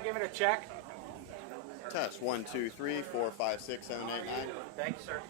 mind giving a check? Test 1, 2, 3, 4, 5, 6, 7, 8, 9. Thank you, sir.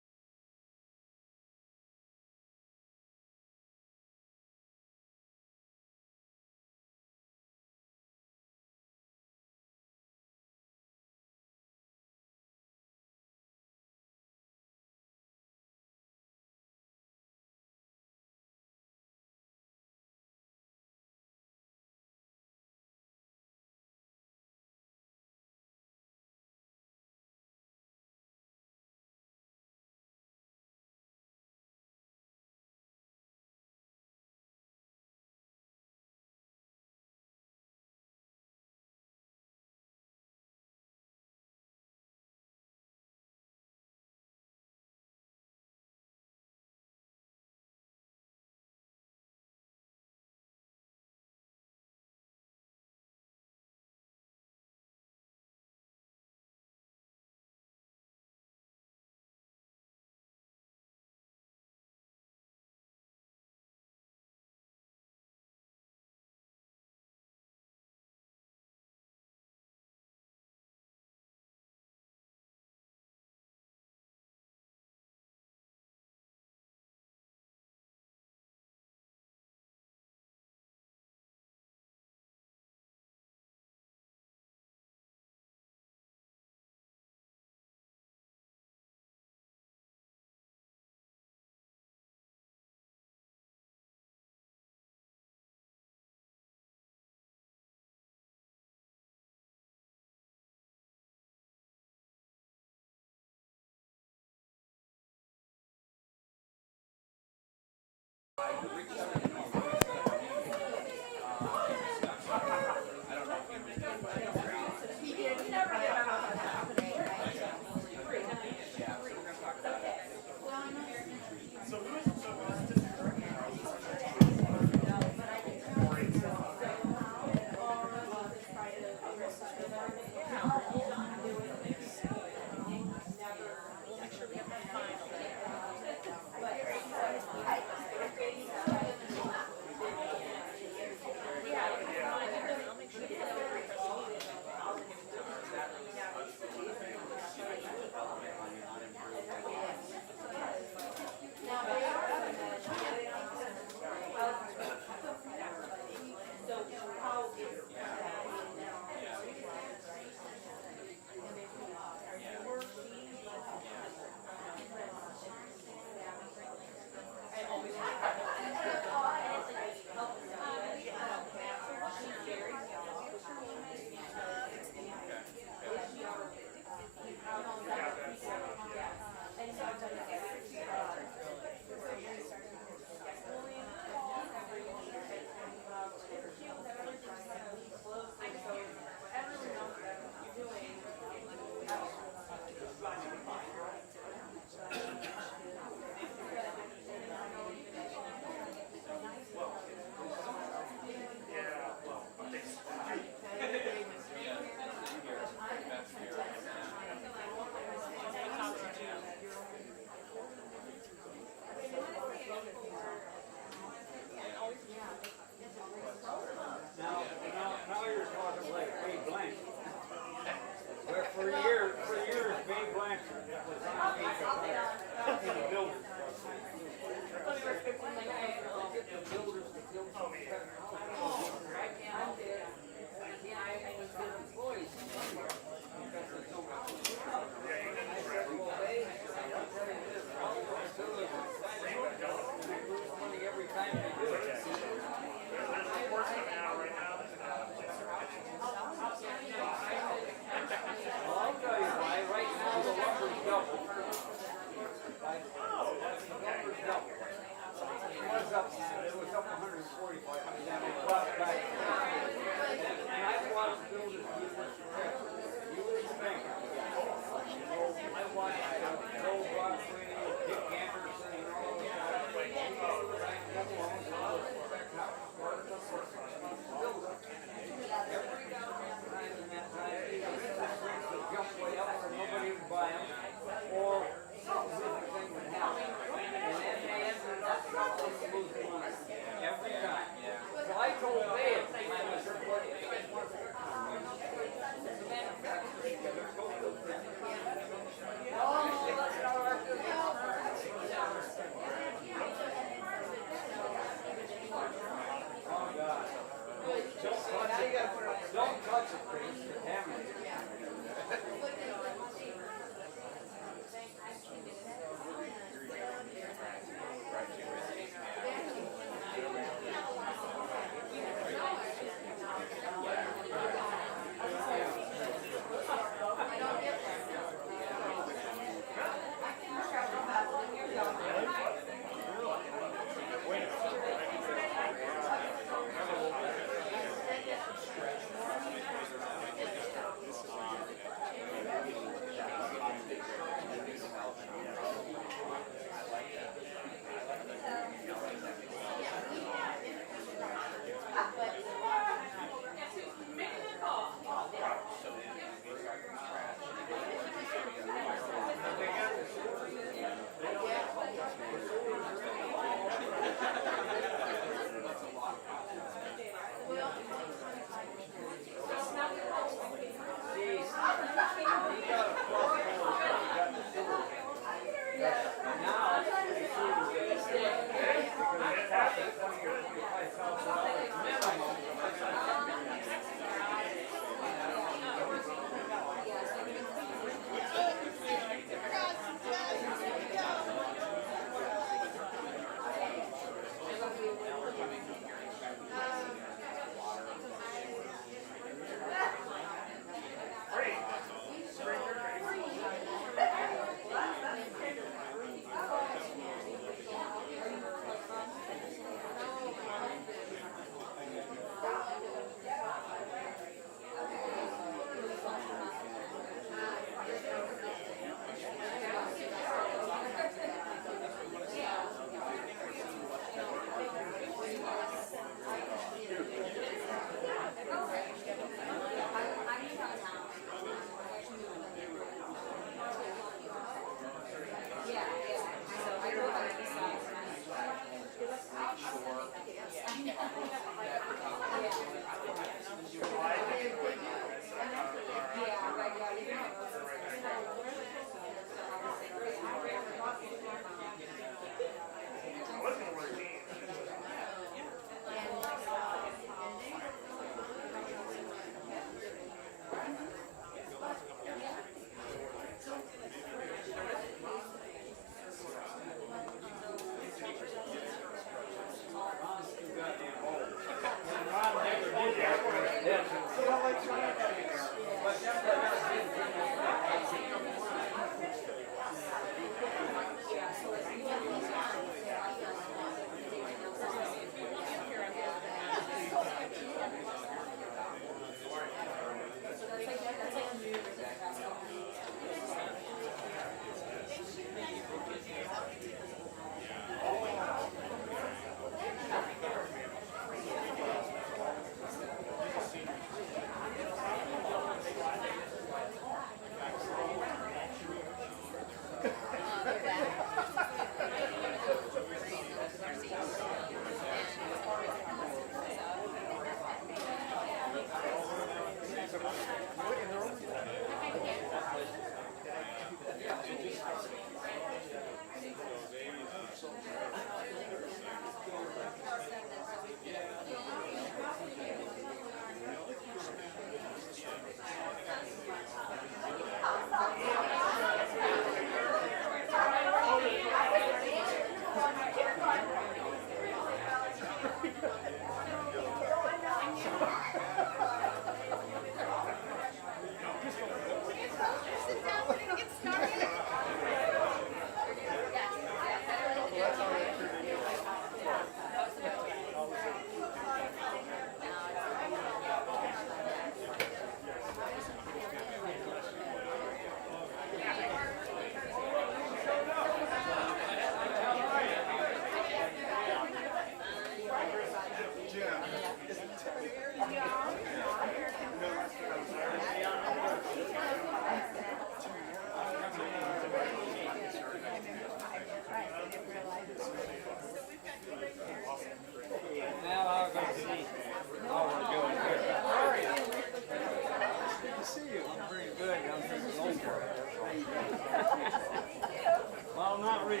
Well, not really.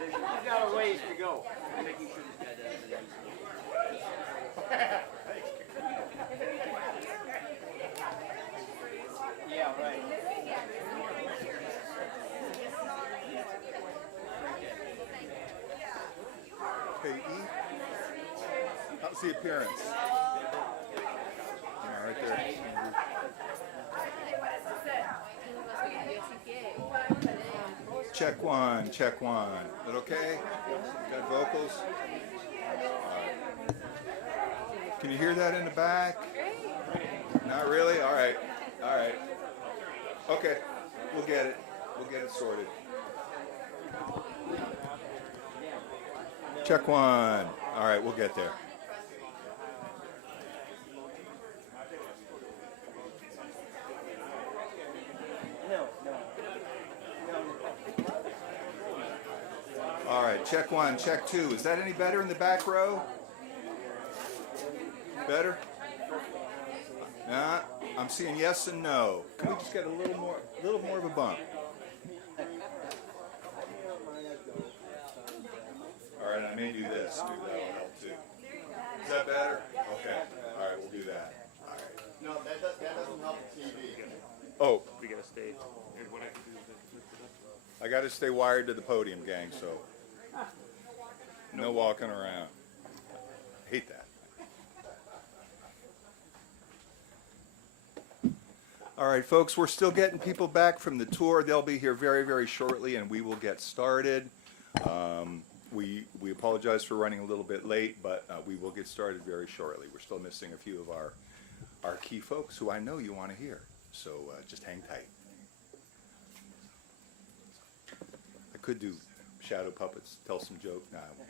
You've got a ways to go. Yeah, right. Okay, E. How's the appearance? Yeah, right there. Check one, check one. Is that okay? Got vocals? Can you hear that in the back? Not really? All right. All right. Okay. We'll get it. We'll get it sorted. Check one. All right, we'll get there. All right, check one, check two. Is that any better in the back row? Better? Nah, I'm seeing yes and no. Can we just get a little more of a bump? All right, I may do this. Maybe that will help too. Is that better? Okay. All right, we'll do that. All right. No, that doesn't help the TV. Oh, We gotta stay. What I can do is I got to stay wired to the podium, gang, so no walking around. Hate that. All right, folks, we're still getting people back from the tour. They'll be here very, very shortly, and we will get started. We apologize for running a little bit late, but we will get started very shortly. We're still missing a few of our key folks who I know you want to hear, so just hang tight. I could do shadow puppets, tell some joke. Nah, I won't.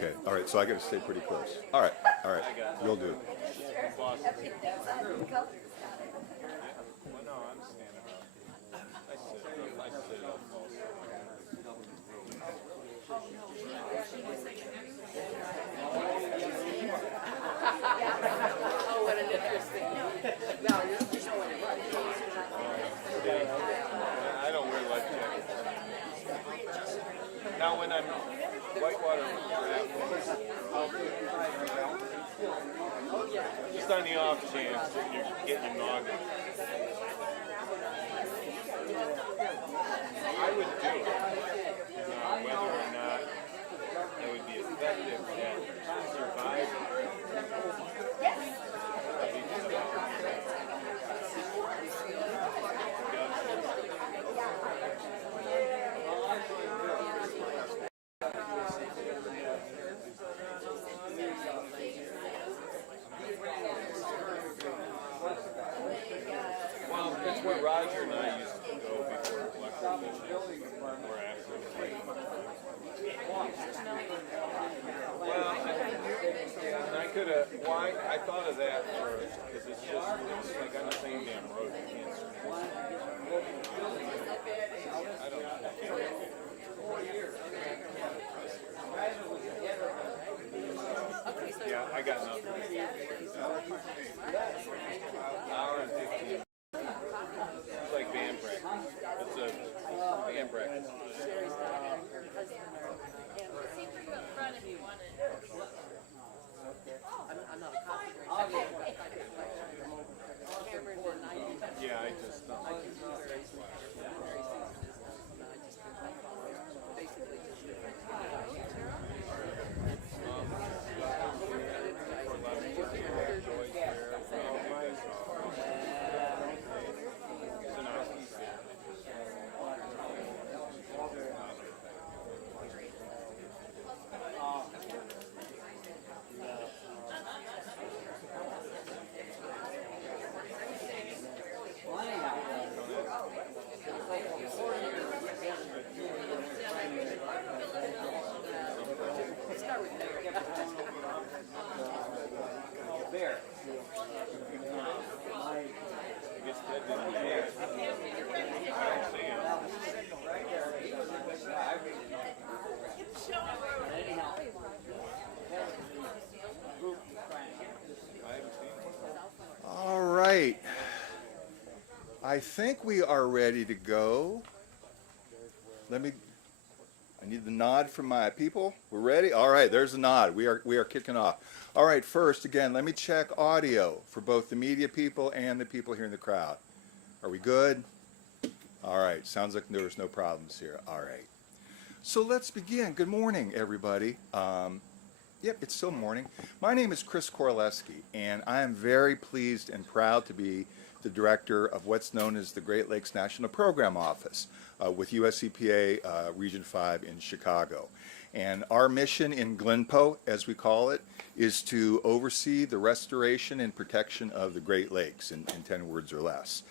Okay, all right, so I gotta stay pretty close. All right, you'll do. Well, no, I'm standing up. I sit up also. Oh, what an interesting. Well, you're showing it right. I don't wear life jackets. Now, when I'm whitewater rafting, just on the off chance that you're getting your noggin, I would do it. Whether or not it would be effective at surviving. Well, that's where Roger and I used to go before electric fishing. We're actually. Well, I could have. Why? I thought of that first because it's like on the same damn road. You can't swim. I don't know. Yeah, I got nothing. Hour and 15. It's like band practice. It's a band practice. I'm not a copywriter. Cameron didn't. I did. Yeah, I just don't. I just do very simple business. And I just basically just do it. All right. I think we are ready to go. I need the nod from my people. We're ready? All right, there's the nod. We are kicking off. All right, first, again, let me check audio for both the media people and the people here in the crowd. Are we good? All right, sounds like there was no problems here. All right. So let's begin. Good morning, everybody. Yep, it's still morning. My name is Chris Korleski, and I am very pleased and proud to be the director of what's known as the Great Lakes National Program Office with US EPA Region 5 in Chicago. And our mission in Glenpoe, as we call it, is to oversee the restoration and protection of the Great Lakes in 10 words or less.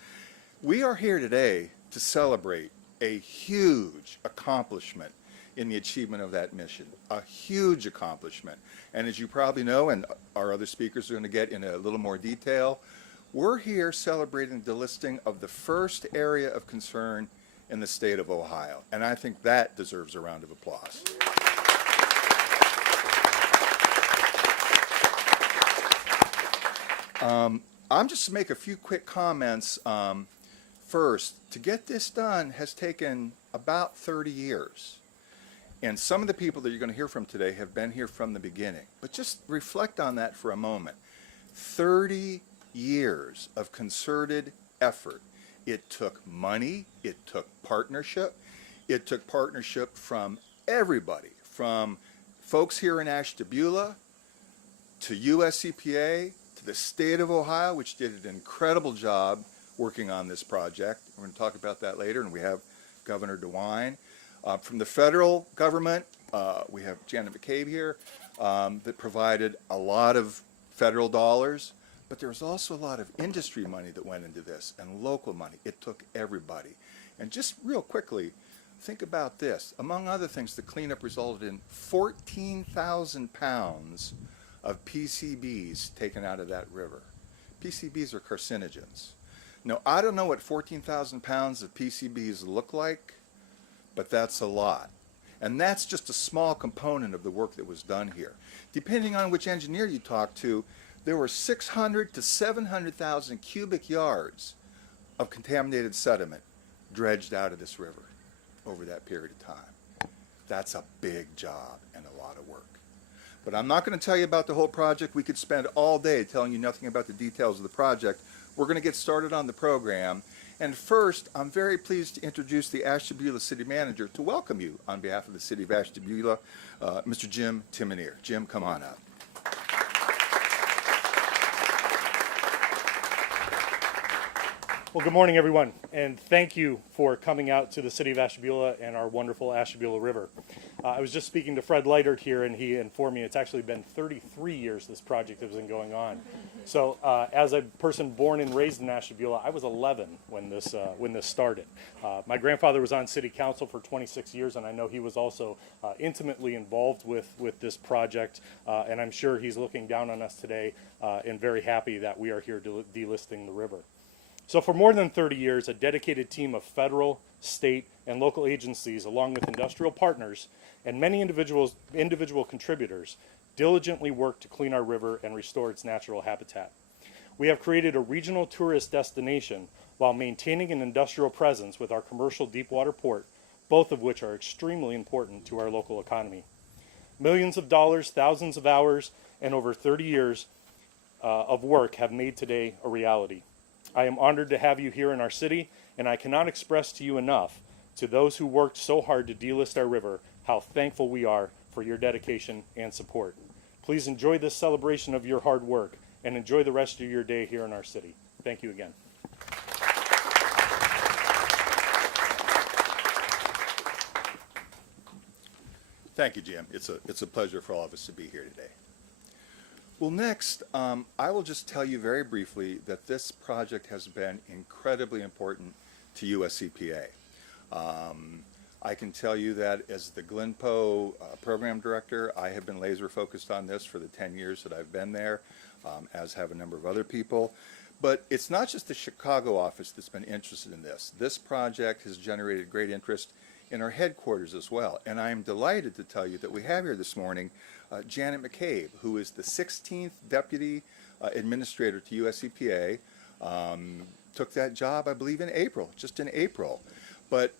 We are here today to celebrate a huge accomplishment in the achievement of that mission, a huge accomplishment. And as you probably know, and our other speakers are going to get in a little more detail, we're here celebrating the delisting of the first area of concern in the state of Ohio. And I think that deserves a round of applause. I'm just to make a few quick comments. First, to get this done has taken about 30 years. And some of the people that you're going to hear from today have been here from the beginning. But just reflect on that for a moment. 30 years of concerted effort. It took money, it took partnership from everybody, from folks here in Ashtabula to US EPA to the state of Ohio, which did an incredible job working on this project. We're going to talk about that later, and we have Governor DeWine. From the federal government, we have Janet McCabe here that provided a lot of federal dollars, but there was also a lot of industry money that went into this and local money. It took everybody. And just real quickly, Think about this. Among other things, the cleanup resulted in 14,000 pounds of PCBs taken out of that river. PCBs are carcinogens. Now, I don't know what 14,000 pounds of PCBs look like, but that's a lot. And that's just a small component of the work that was done here. Depending on which engineer you talk to, there were 600 to 700,000 cubic yards of contaminated sediment dredged out of this river over that period of time. That's a big job and a lot of work. But I'm not going to tell you about the whole project. We could spend all day telling you nothing about the details of the project. We're going to get started on the program. And first, I'm very pleased to introduce the Ashtabula City Manager to welcome you on behalf of the City of Ashtabula, Mr. Jim Timonier. Jim, come on up. Well, good morning, everyone, and thank you for coming out to the city of Ashtabula and our wonderful Ashtabula River. I was just speaking to Fred Leitert here, and he informed me it's actually been 33 years this project has been going on. So, as a person born and raised in Ashtabula, I was 11 when this started. My grandfather was on city council for 26 years, and I know he was also intimately involved with this project, and I'm sure he's looking down on us today and very happy that we are here delisting the river. So for more than 30 years, a dedicated team of federal, state, and local agencies, along with industrial partners and many individual contributors, diligently worked to clean our river and restore its natural habitat. We have created a regional tourist destination while maintaining an industrial presence with our commercial deepwater port, both of which are extremely important to our local economy. Millions of dollars, thousands of hours, and over 30 years of work have made today a reality. I am honored to have you here in our city, and I cannot express to you enough, to those who worked so hard to delist our river, how thankful we are for your dedication and support. Please enjoy this celebration of your hard work, and enjoy the rest of your day here in our city. Thank you again. Thank you, Jim. It's a pleasure for all of us to be here today. Well, next, I will just tell you very briefly that this project has been incredibly important to US EPA. I can tell you that as the Glenpoe program director, I have been laser focused on this for the 10 years that I've been there, as have a number of other people. But it's not just the Chicago office that's been interested in this. This project has generated great interest in our headquarters as well. And I am delighted to tell you that we have here this morning Janet McCabe, who is the 16th Deputy Administrator to US EPA. Took that job, I believe, in April, just in April. But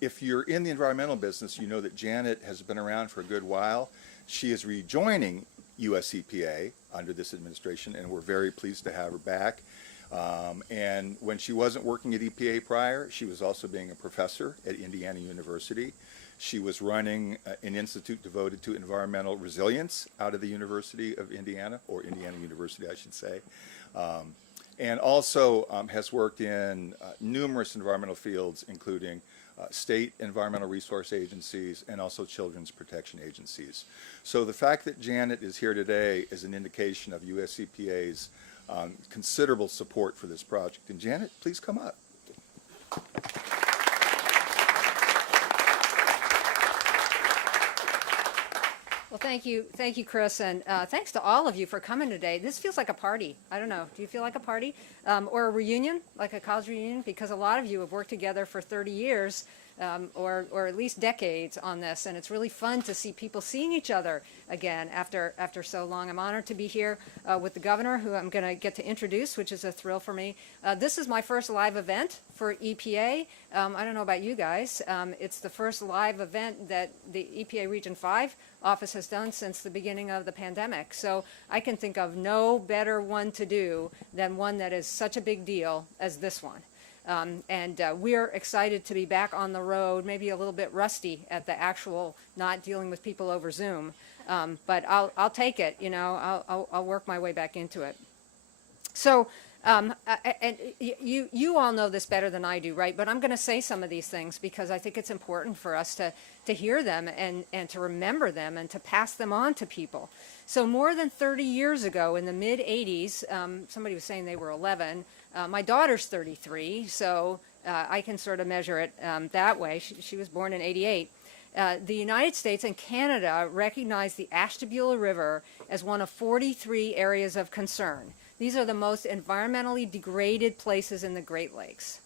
if you're in the environmental business, you know that Janet has been around for a good while. She is rejoining US EPA under this administration, and we're very pleased to have her back. And when she wasn't working at EPA prior, she was also being a professor at Indiana University. She was running an institute devoted to environmental resilience out of the University of Indiana, or Indiana University, I should say. And also has worked in numerous environmental fields, including state environmental resource agencies and also children's protection agencies. So the fact that Janet is here today is an indication of US EPA's considerable support for this project. And Janet, please come up. Well, thank you, Chris, and thanks to all of you for coming today. This feels like a party. I don't know. Do you feel like a party or a reunion, like a college reunion? Because a lot of you have worked together for 30 years or at least decades on this, and it's really fun to see people seeing each other again after so long. I'm honored to be here with the governor, who I'm going to get to introduce, which is a thrill for me. This is my first live event for EPA. I don't know about you guys. It's the first live event that the EPA Region 5 office has done since the beginning of the pandemic. So I can think of no better one to do than one that is such a big deal as this one. We're excited to be back on the road, maybe a little bit rusty at the actual not dealing with people over Zoom. But I'll take it, you know, I'll work my way back into it. So, and you all know this better than I do, right? But I'm going to say some of these things because I think it's important for us to hear them and to remember them and to pass them on to people. So more than 30 years ago, in the mid-'80s, somebody was saying they were 11. My daughter's 33, so I can sort of measure it that way. She was born in '88. The United States and Canada recognize the Ashtabula River as one of 43 areas of concern. These are the most environmentally degraded places in the Great Lakes.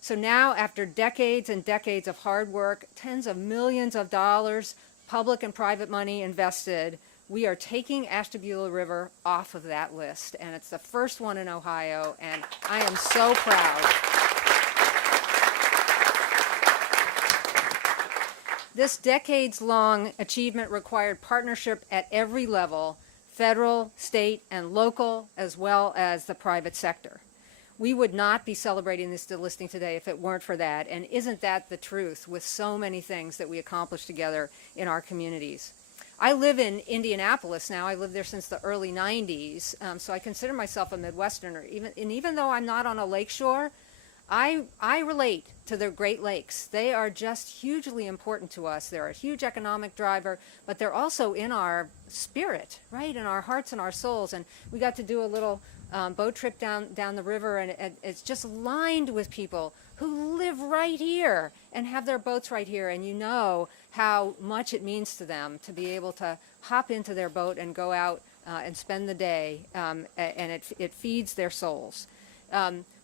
So now, after decades and decades of hard work, tens of millions of dollars, public and private money invested, we are taking Ashtabula River off of that list. And it's the first one in Ohio, and I am so proud. This decades-long achievement required partnership at every level, federal, state, and local, as well as the private sector. We would not be celebrating this delisting today if it weren't for that, and isn't that the truth with so many things that we accomplish together in our communities? I live in Indianapolis now. I lived there since the early 90s, so I consider myself a Midwesterner. Even though I'm not on a lakeshore, I relate to the Great Lakes. They are just hugely important to us. They're a huge economic driver, but they're also in our spirit, right? In our hearts and our souls. And we got to do a little boat trip down the river, and it's just lined with people who live right here and have their boats right here. And you know how much it means to them to be able to hop into their boat and go out and spend the day, and it feeds their souls.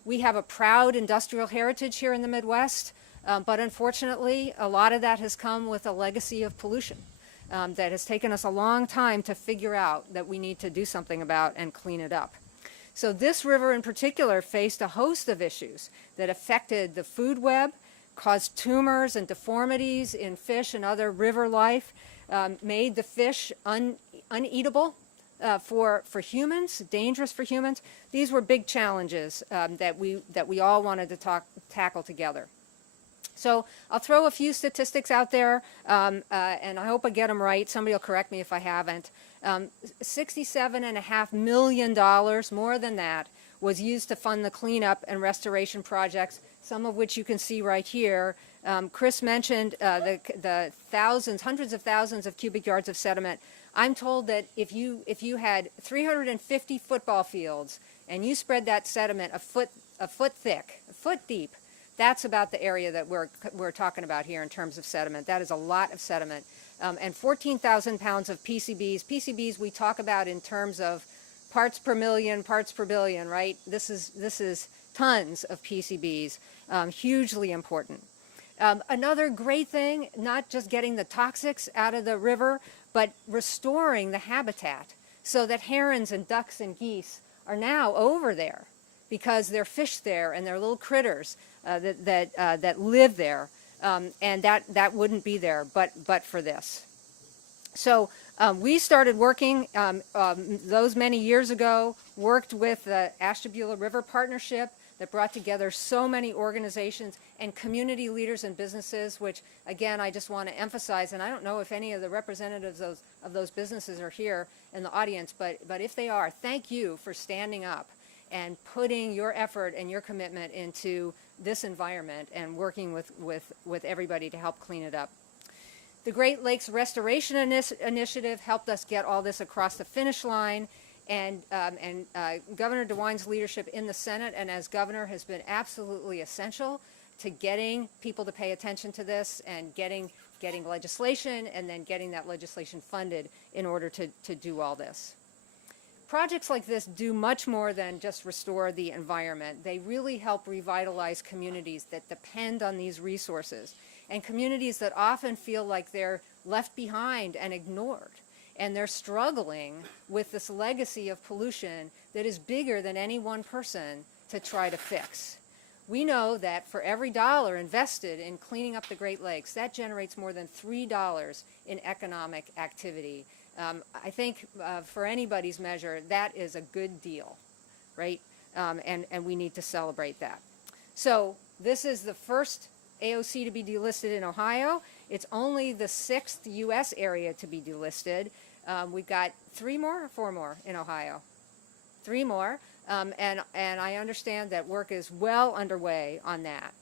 We have a proud industrial heritage here in the Midwest, but unfortunately, a lot of that has come with a legacy of pollution that has taken us a long time to figure out that we need to do something about and clean it up. So this river in particular faced a host of issues that affected the food web, caused tumors and deformities in fish and other river life, made the fish uneatable for humans, dangerous for humans. These were big challenges that we all wanted to tackle together. So I'll throw a few statistics out there, and I hope I get them right. Somebody will correct me if I haven't. $67.5 million, more than that, was used to fund the cleanup and restoration projects, some of which you can see right here. Chris mentioned the thousands, hundreds of thousands of cubic yards of sediment. I'm told that if you had 350 football fields and you spread that sediment a foot thick, a foot deep, that's about the area that we're talking about here in terms of sediment. That is a lot of sediment. And 14,000 pounds of PCBs. PCBs we talk about in terms of parts per million, parts per billion, right? This is tons of PCBs, hugely important. Another great thing, not just getting the toxics out of the river, but restoring the habitat so that herons and ducks and geese are now over there because there are fish there and there are little critters that live there, and that wouldn't be there but for this. So we started working those many years ago, worked with the Ashtabula River Partnership that brought together so many organizations and community leaders and businesses, which, again, I just want to emphasize, and I don't know if any of the representatives of those businesses are here in the audience, but if they are, thank you for standing up and putting your effort and your commitment into this environment and working with everybody to help clean it up. The Great Lakes Restoration Initiative helped us get all this across the finish line, and Governor DeWine's leadership in the Senate and as governor has been absolutely essential to getting people to pay attention to this and getting legislation and then getting that legislation funded in order to do all this. Projects like this do much more than just restore the environment. They really help revitalize communities that depend on these resources, and communities that often feel like they're left behind and ignored. And they're struggling with this legacy of pollution that is bigger than any one person to try to fix. We know that for every dollar invested in cleaning up the Great Lakes, that generates more than $3 in economic activity. I think for anybody's measure, that is a good deal, right? And we need to celebrate that. So this is the first AOC to be delisted in Ohio. It's only the 6th U.S. area to be delisted. We've got 3 more or 4 more in Ohio? 3 more, and I understand that work is well underway on that.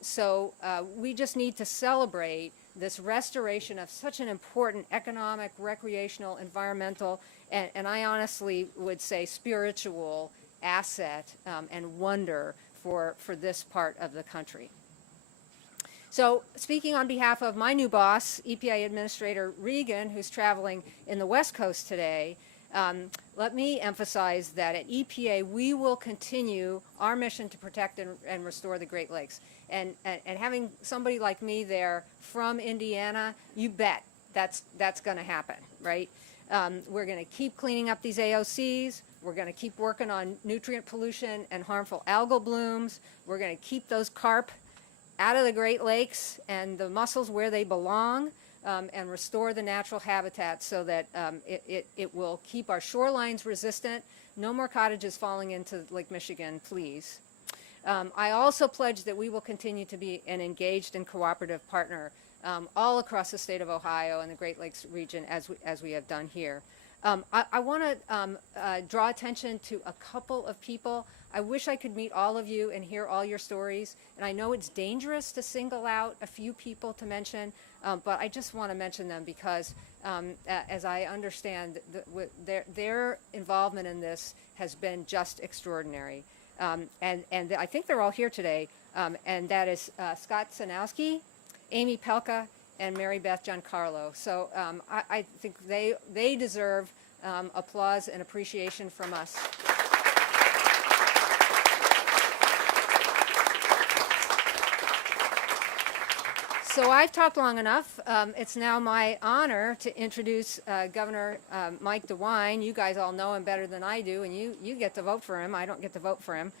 So we just need to celebrate this restoration of such an important economic, recreational, environmental, and I honestly would say spiritual asset and wonder for this part of the country. So speaking on behalf of my new boss, EPA Administrator Regan, who's traveling in the West Coast today, let me emphasize that at EPA we will continue our mission to protect and restore the Great Lakes. And having somebody like me there from Indiana, you bet that's going to happen, right? We're going to keep cleaning up these AOCs. We're going to keep working on nutrient pollution and harmful algal blooms. We're going to keep those carp out of the Great Lakes and the mussels where they belong, and restore the natural habitat so that it will keep our shorelines resistant. No more cottages falling into Lake Michigan, please. I also pledge that we will continue to be an engaged and cooperative partner all across the state of Ohio and the Great Lakes region as we have done here. I want to draw attention to a couple of people. I wish I could meet all of you and hear all your stories, and I know it's dangerous to single out a few people to mention, but I just want to mention them because as I understand, their involvement in this has been just extraordinary. And I think they're all here today, and that is Scott Sanowski, Amy Pelka, and Mary Beth Giancarlo. So I think they deserve applause and appreciation from us. So I've talked long enough. It's now my honor to introduce Governor Mike DeWine. You guys all know him better than I do, and you get to vote for him. I don't get to vote for him.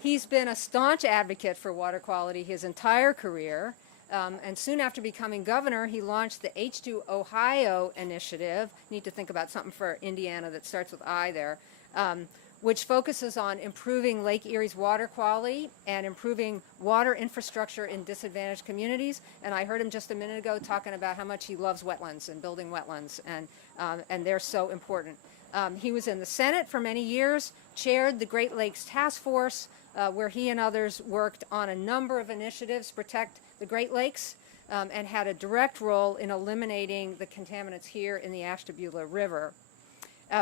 He's been a staunch advocate for water quality his entire career. And soon after becoming governor, he launched the H2 Ohio initiative. Need to think about something for Indiana that starts with I there, which focuses on improving Lake Erie's water quality and improving water infrastructure in disadvantaged communities. And I heard him just a minute ago talking about how much he loves wetlands and building wetlands, and they're so important. He was in the Senate for many years, chaired the Great Lakes Task Force, where he and others worked on a number of initiatives to protect the Great Lakes, and had a direct role in eliminating the contaminants here in the Ashtabula River.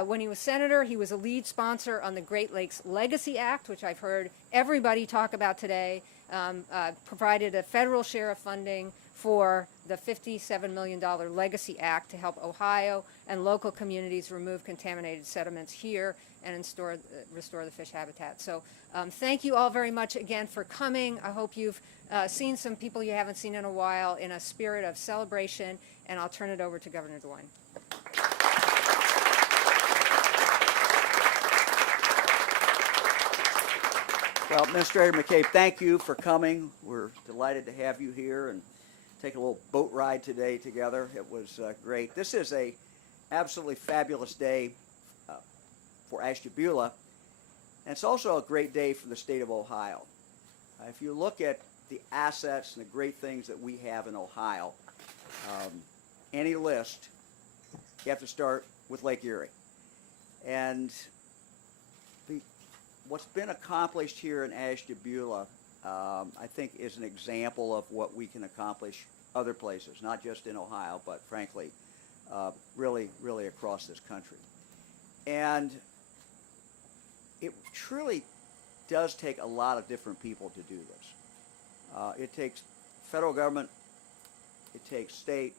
When he was senator, he was a lead sponsor on the Great Lakes Legacy Act, which I've heard everybody talk about today, provided a federal share of funding for the $57 million Legacy Act to help Ohio and local communities remove contaminated sediments here and restore the fish habitat. So thank you all very much again for coming. I hope you've seen some people you haven't seen in a while in a spirit of celebration, and I'll turn it over to Governor DeWine. Well, Administrator McCabe, thank you for coming. We're delighted to have you here and take a little boat ride today together. It was great. This is a absolutely fabulous day for Ashtabula, and it's also a great day for the state of Ohio. If you look at the assets and the great things that we have in Ohio, any list, you have to start with Lake Erie. And what's been accomplished here in Ashtabula, I think, is an example of what we can accomplish other places, not just in Ohio, but frankly, really, really across this country. And it truly does take a lot of different people to do this. It takes federal government, it takes state,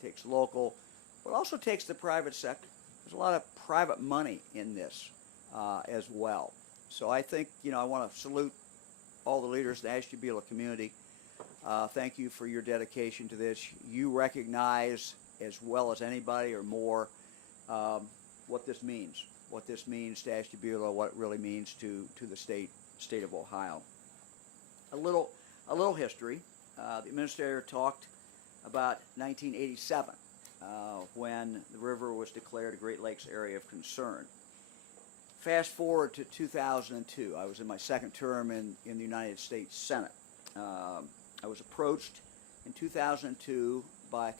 it takes local, but it also takes the private sector. There's a lot of private money in this as well. So I think, I want to salute all the leaders in the Ashtabula community. Thank you for your dedication to this. You recognize as well as anybody or more what this means to Ashtabula, what it really means to the state of Ohio. A little history. The administrator talked about 1987 when the river was declared a Great Lakes Area of Concern. Fast forward to 2002. I was in my second term in the United States Senate. I was approached in 2002 by